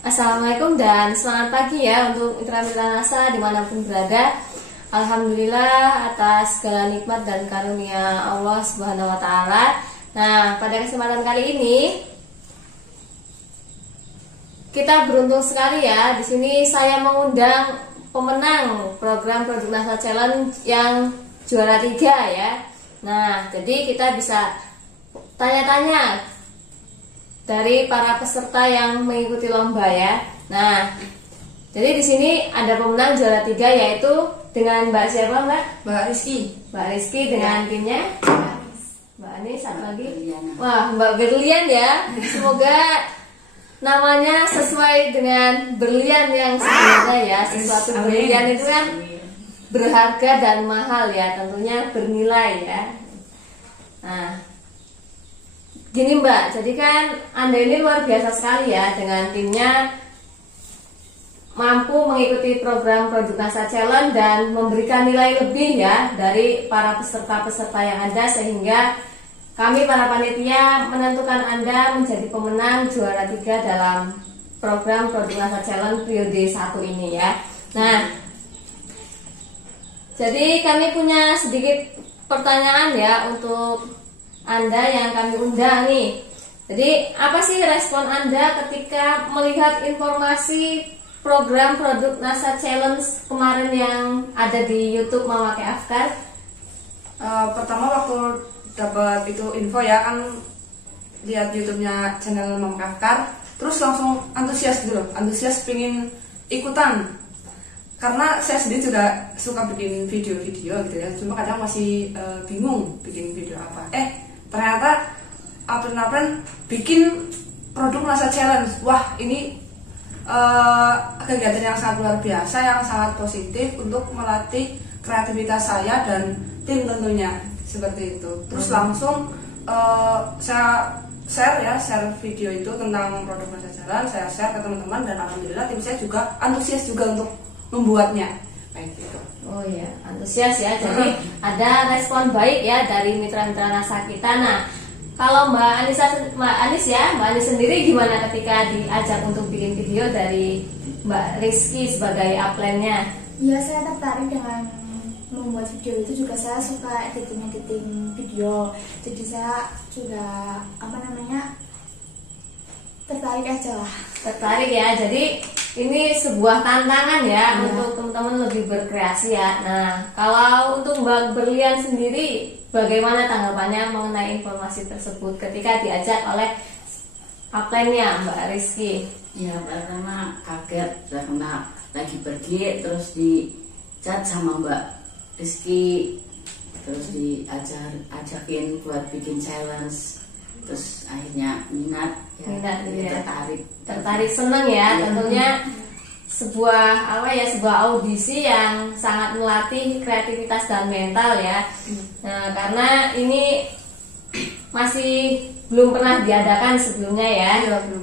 Assalamualaikum dan selamat pagi ya untuk mitra-mitra NASA dimanapun berada. Alhamdulillah atas segala nikmat dan karunia Allah Subhanahu wa Ta'ala. Nah, pada kesempatan kali ini kita beruntung sekali ya. Di sini saya mengundang pemenang program Produk NASA Challenge yang juara 3 ya. Nah, jadi kita bisa tanya-tanya dari para peserta yang mengikuti lomba ya. Nah, jadi di sini ada pemenang juara 3 yaitu dengan Mbak siapa Mbak? Mbak Rizky. Mbak Rizky dengan timnya Mbak Anis, satu lagi. Berliana. Wah, Mbak Berlian ya. Semoga namanya sesuai dengan berlian yang sebenarnya ya. Sesuatu berlian itu kan berharga dan mahal ya, tentunya bernilai ya. Nah, gini Mbak, jadi kan Anda ini luar biasa sekali ya, dengan timnya mampu mengikuti program Produk NASA Challenge dan memberikan nilai lebih ya dari para peserta-peserta yang ada, sehingga kami para panitia menentukan Anda menjadi pemenang juara 3 dalam program Produk NASA Challenge periode 1 ini ya. Nah, jadi kami punya sedikit pertanyaan ya untuk Anda yang kami undang nih. Jadi apa sih respon Anda ketika melihat informasi program Produk NASA Challenge kemarin yang ada di YouTube Memakai Afkar? Pertama waktu dapat itu info ya, kan lihat YouTube-nya channel Memakai Afkar, terus langsung antusias gitu loh, antusias pingin ikutan. Karena saya sendiri juga suka bikin video-video gitu ya, cuma kadang masih bingung bikin video apa. Ternyata April bikin Produk NASA Challenge. Wah, ini kegiatan yang sangat luar biasa, yang sangat positif untuk melatih kreativitas saya dan tim tentunya, seperti itu. Terus langsung saya share video itu tentang Produk NASA Challenge, saya share ke teman-teman, dan alhamdulillah tim saya juga antusias juga untuk membuatnya kayak gitu. Oh ya, antusias ya. Jadi ada respon baik ya dari mitra-mitra NASA kita. Nah, kalau Mbak Anis sendiri gimana ketika diajak untuk bikin video dari Mbak Rizky sebagai upline-nya? Ya, saya tertarik dengan membuat video itu, juga saya suka editing video. Jadi saya juga tertarik aja lah. Tertarik ya. Jadi ini sebuah tantangan ya untuk teman-teman lebih berkreasi ya. Nah, kalau untuk Mbak Berlian sendiri, bagaimana tanggapannya mengenai informasi tersebut ketika diajak oleh upline-nya Mbak Rizky? Ya, pertama kaget karena lagi pergi, terus di-chat sama Mbak Rizky, terus ajakin buat bikin challenge, terus akhirnya minat ya. tertarik seneng ya. Tentunya sebuah audisi yang sangat melatih kreativitas dan mental ya. Nah, karena ini masih belum pernah diadakan sebelumnya ya.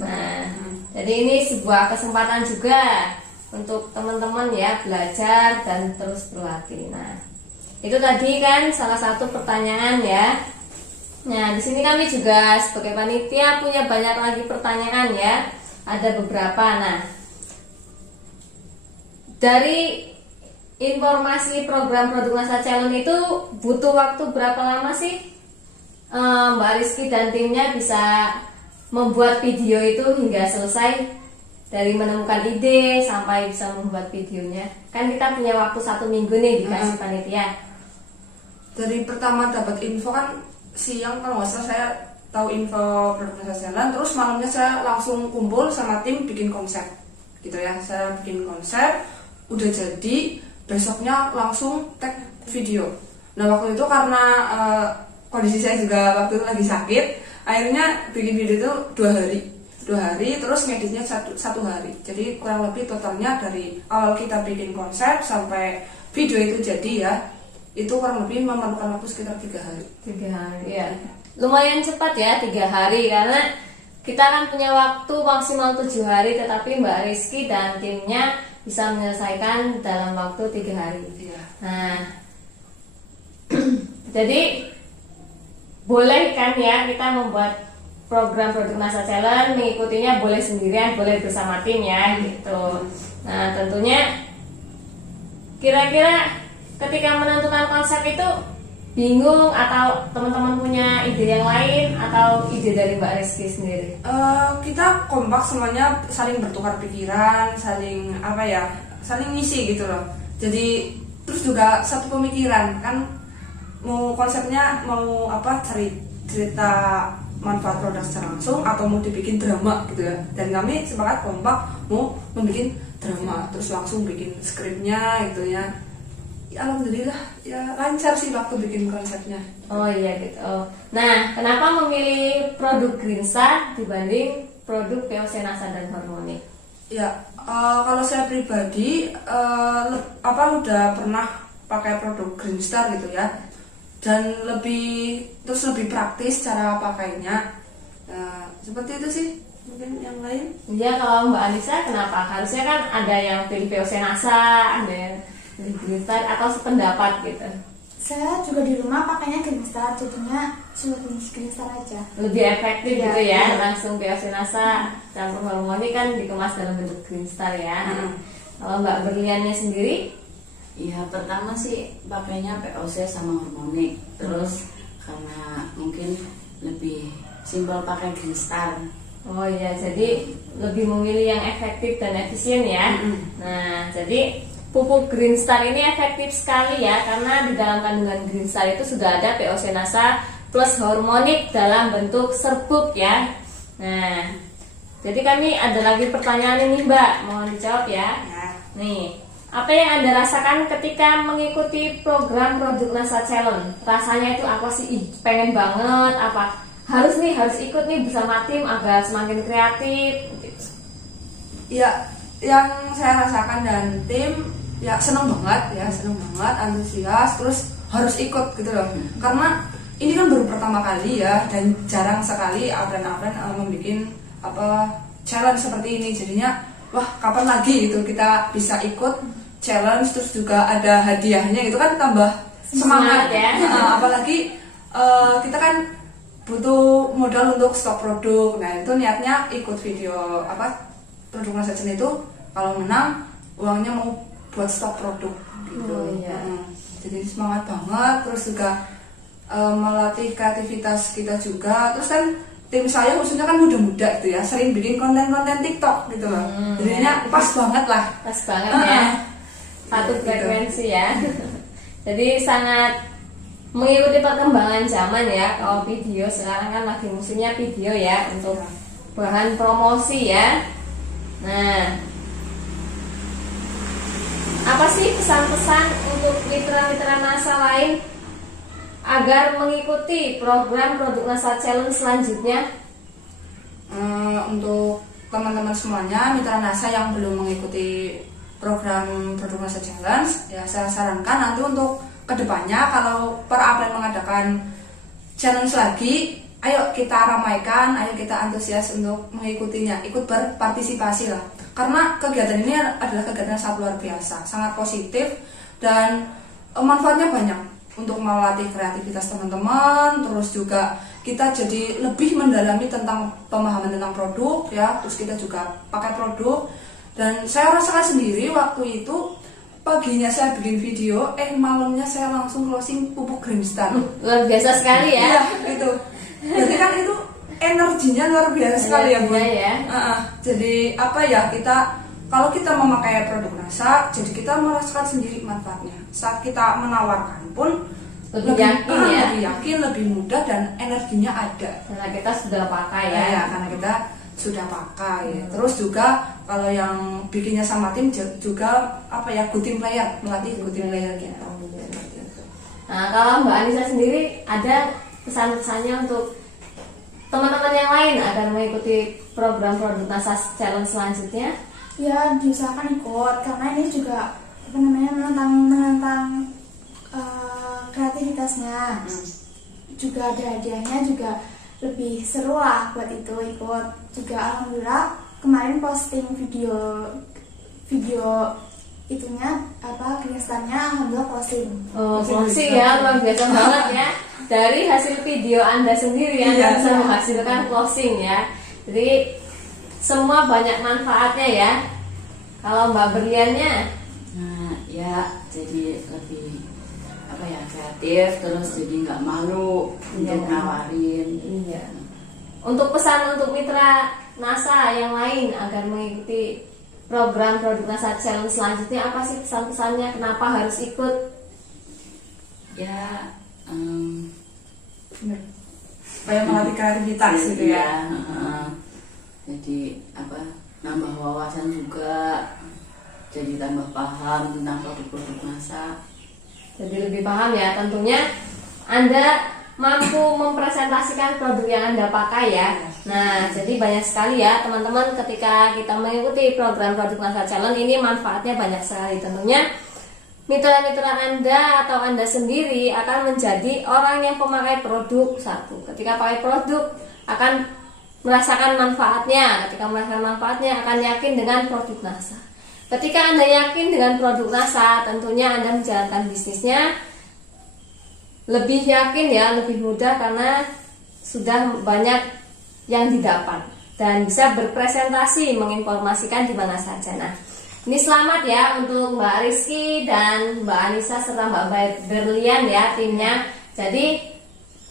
Nah, jadi ini sebuah kesempatan juga untuk teman-teman ya, belajar dan terus berlatih. Nah, itu tadi kan salah satu pertanyaan ya. Nah, di sini kami juga sebagai panitia punya banyak lagi pertanyaan ya. Ada beberapa. Nah, dari informasi program Produk NASA Challenge itu butuh waktu berapa lama sih Mbak Rizky dan timnya bisa membuat video itu hingga selesai, dari menemukan ide sampai bisa membuat videonya? Kan kita punya waktu 1 minggu nih dikasih panitia. Dari pertama dapat info kan siang, kalau nggak salah saya tahu info Produk NASA Challenge, terus malamnya saya langsung kumpul sama tim bikin konsep gitu ya. Saya bikin konsep, udah jadi, besoknya langsung tag video. Nah, waktu itu karena kondisi saya juga waktu itu lagi sakit, akhirnya bikin video itu 2 hari, terus ngeditnya satu hari. Jadi kurang lebih totalnya dari awal kita bikin konsep sampai video itu jadi ya, itu kurang lebih memerlukan waktu sekitar 3 hari. 3 hari ya. Lumayan cepat ya 3 hari, karena kita kan punya waktu maksimal 7 hari, tetapi Mbak Rizky dan timnya bisa menyelesaikan dalam waktu 3 hari. Iya. Nah, jadi boleh kan ya kita membuat program produk NASA Challenge, mengikutinya boleh sendirian, boleh bersama tim ya gitu. Nah tentunya kira-kira ketika menentukan konsep itu bingung atau teman-teman punya ide yang lain atau ide dari Mbak Rizky sendiri? Kita kompak semuanya, saling bertukar pikiran, saling saling ngisi gitu loh. Jadi terus juga satu pemikiran kan, mau konsepnya mau cerita manfaat produk secara langsung atau mau dibikin drama gitu ya. Dan kami sepakat kompak mau membuat drama, terus langsung bikin skripnya gitu ya. Alhamdulillah ya lancar sih waktu bikin konsepnya. Oh iya gitu. Nah, kenapa memilih produk Greenstar dibanding produk POC NASA dan Harmonic? Ya, kalau saya pribadi udah pernah pakai produk Greenstar gitu ya, dan lebih praktis cara pakainya. Seperti itu sih. Mungkin yang lain? Ya, kalau Mbak Anissa kenapa? Harusnya kan ada yang pilih POC NASA, ada yang pilih Greenstar, atau sependapat gitu. Saya juga di rumah pakainya Greenstar, jadinya sudah Greenstar aja. Lebih efektif gitu ya, langsung POC NASA campur Harmonic kan dikemas dalam bentuk Greenstar ya. Kalau Mbak Berliannya sendiri? Ya pertama sih pakainya POC sama Harmonic, terus karena mungkin lebih simpel pakai Greenstar. Oh iya, jadi lebih memilih yang efektif dan efisien ya. Nah, jadi pupuk Greenstar ini efektif sekali ya, karena di dalam kandungan Greenstar itu sudah ada POC NASA plus Harmonic dalam bentuk serbuk ya. Nah, jadi kami ada lagi pertanyaan ini Mbak, mohon dijawab ya. Nih, apa yang Anda rasakan ketika mengikuti program produk NASA Challenge? Rasanya itu apa sih? Pengen banget, apa harus ikut nih bersama tim agar semakin kreatif? Ya, yang saya rasakan dan tim ya seneng banget, antusias, terus harus ikut gitu loh. Karena ini kan baru pertama kali ya, dan jarang sekali upline membuat challenge seperti ini. Jadinya wah, kapan lagi gitu kita bisa ikut challenge, terus juga ada hadiahnya gitu kan, tambah semangat ya. Apalagi kita kan butuh modal untuk stok produk. Nah, itu niatnya ikut video produk NASA Challenge itu, kalau menang uangnya mau buat stok produk gitu. Oh, iya. Jadi semangat banget, terus juga melatih kreativitas kita juga. Terus kan tim saya khususnya kan muda-muda gitu ya, sering bikin konten-konten TikTok gitu loh. Jadinya pas banget lah. Pas banget ya. Satu frekuensi ya. Jadi sangat mengikuti perkembangan zaman ya. Kalau video sekarang kan lagi musimnya video ya, untuk bahan promosi ya. Nah, apa sih pesan-pesan untuk mitra-mitra NASA lain agar mengikuti program produk NASA Challenge selanjutnya? Untuk teman-teman semuanya, mitra NASA yang belum mengikuti program produk NASA Challenge, ya saya sarankan nanti untuk kedepannya kalau para upline mengadakan challenge lagi, ayo kita ramaikan, ayo kita antusias untuk mengikutinya, ikut berpartisipasi lah. Karena kegiatan ini adalah kegiatan sangat luar biasa, sangat positif, dan manfaatnya banyak untuk melatih kreativitas teman-teman. Terus juga kita jadi lebih mendalami tentang pemahaman tentang produk ya, terus kita juga pakai produk. Dan saya rasakan sendiri waktu itu, paginya saya bikin video, malamnya saya langsung closing pupuk Greenstar. Luar biasa sekali ya. Iya, gitu. Jadi kan itu energinya luar biasa sekali ya, Bu. Ya. Jadi kita kalau kita memakai produk NASA, jadi kita merasakan sendiri manfaatnya. Saat kita menawarkan pun lebih yakin, lebih mudah, dan energinya ada. Karena kita sudah pakai ya. Ya, karena kita sudah pakai. Terus juga kalau yang bikinnya sama tim juga good team player, melatih good team player gitu. Nah, kalau Mbak Anissa sendiri ada pesan-pesannya untuk teman-teman yang lain agar mengikuti program produk NASA Challenge selanjutnya? Ya, diusahakan ikut, karena ini juga menantang kreativitasnya. Juga ada hadiahnya, juga lebih seru lah buat itu ikut. Juga alhamdulillah kemarin posting video itunya Greenstar-nya alhamdulillah closing. Closing ya, luar biasa banget ya. dari hasil video Anda sendiri Anda Iya. bisa menghasilkan closing ya. Jadi semua banyak manfaatnya ya. Kalau Mbak Berliannya, Nah, ya jadi lebih apa ya, kreatif, terus jadi nggak malu Iya. untuk nawarin. iya. Untuk pesan untuk mitra NASA yang lain agar mengikuti program Produk NASA Challenge selanjutnya, apa sih pesan-pesannya? Kenapa harus ikut? Ya, Bener. Supaya melatih kreativitas gitu ya. iya, jadi apa, nambah wawasan juga, jadi tambah paham tentang produk-produk NASA. Jadi lebih paham ya, tentunya Anda mampu mempresentasikan produk yang Anda pakai ya. Nah, jadi banyak sekali ya teman-teman ketika kita mengikuti program Produk NASA Challenge ini manfaatnya banyak sekali. Tentunya mitra-mitra Anda atau Anda sendiri akan menjadi orang yang pemakai produk satu. Ketika pakai produk akan merasakan manfaatnya. Ketika merasakan manfaatnya akan yakin dengan produk NASA. Ketika Anda yakin dengan produk NASA, tentunya Anda menjalankan bisnisnya lebih yakin ya, lebih mudah karena sudah banyak yang didapat dan bisa berpresentasi menginformasikan di mana saja. Nah, ini selamat ya untuk Mbak Rizky dan Mbak Anissa serta Mbak Berlian ya timnya. Jadi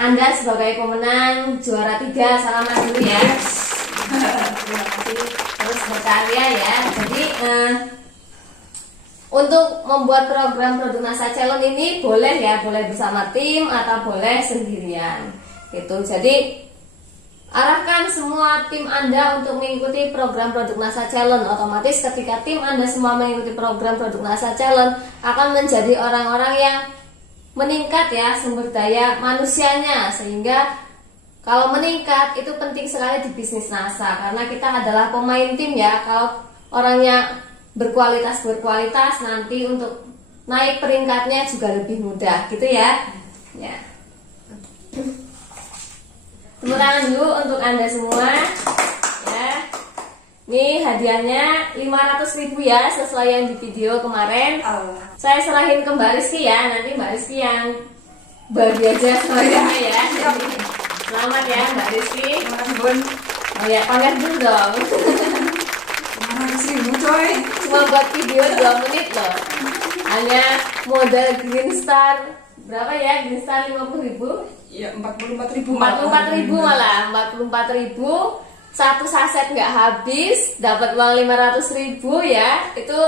Anda sebagai pemenang juara 3, salaman dulu ya. Terima kasih, terus berkarya ya. Jadi untuk membuat program Produk NASA Challenge ini boleh ya, boleh bersama tim atau boleh sendirian. Gitu. Jadi arahkan semua tim Anda untuk mengikuti program Produk NASA Challenge. Otomatis ketika tim Anda semua mengikuti program Produk NASA Challenge akan menjadi orang-orang yang meningkat ya sumber daya manusianya, sehingga kalau meningkat itu penting sekali di bisnis NASA karena kita adalah pemain tim ya. Kalau orangnya berkualitas nanti untuk naik peringkatnya juga lebih mudah gitu ya. Ya. Tepuk tangan dulu untuk Anda semua ya. Ini hadiahnya 500.000 ya sesuai yang di video kemarin. Saya serahin ke Mbak Rizky ya. Nanti Mbak Rizky yang bagi aja semuanya ya. Selamat ya Mbak Rizky. Terima kasih Bun. Oh ya, pamer dulu dong. 500.000 coy. Cuma buat video 2 menit loh. Hanya modal Green Star berapa ya? Green Star 50.000. Iya, 44.000 44.000 malah, 44.000. Satu saset nggak habis, dapat uang 500.000 ya. Itu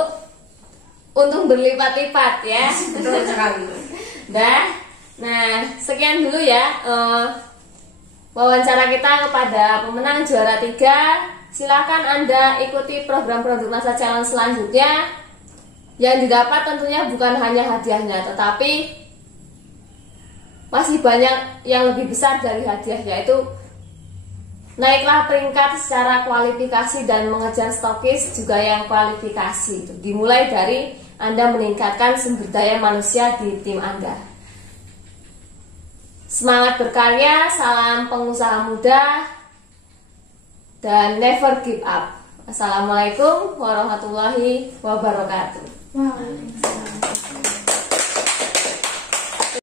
untung berlipat-lipat ya. Betul sekali. Nah, sekian dulu ya wawancara kita kepada pemenang juara 3. Silakan Anda ikuti program Produk NASA Challenge selanjutnya. Yang didapat tentunya bukan hanya hadiahnya, tetapi masih banyak yang lebih besar dari hadiah, yaitu naiklah peringkat secara kualifikasi dan mengejar stokis juga yang kualifikasi. Dimulai dari Anda meningkatkan sumber daya manusia di tim Anda. Semangat berkarya, salam pengusaha muda, dan never give up. Assalamualaikum warahmatullahi wabarakatuh. Waalaikumsalam.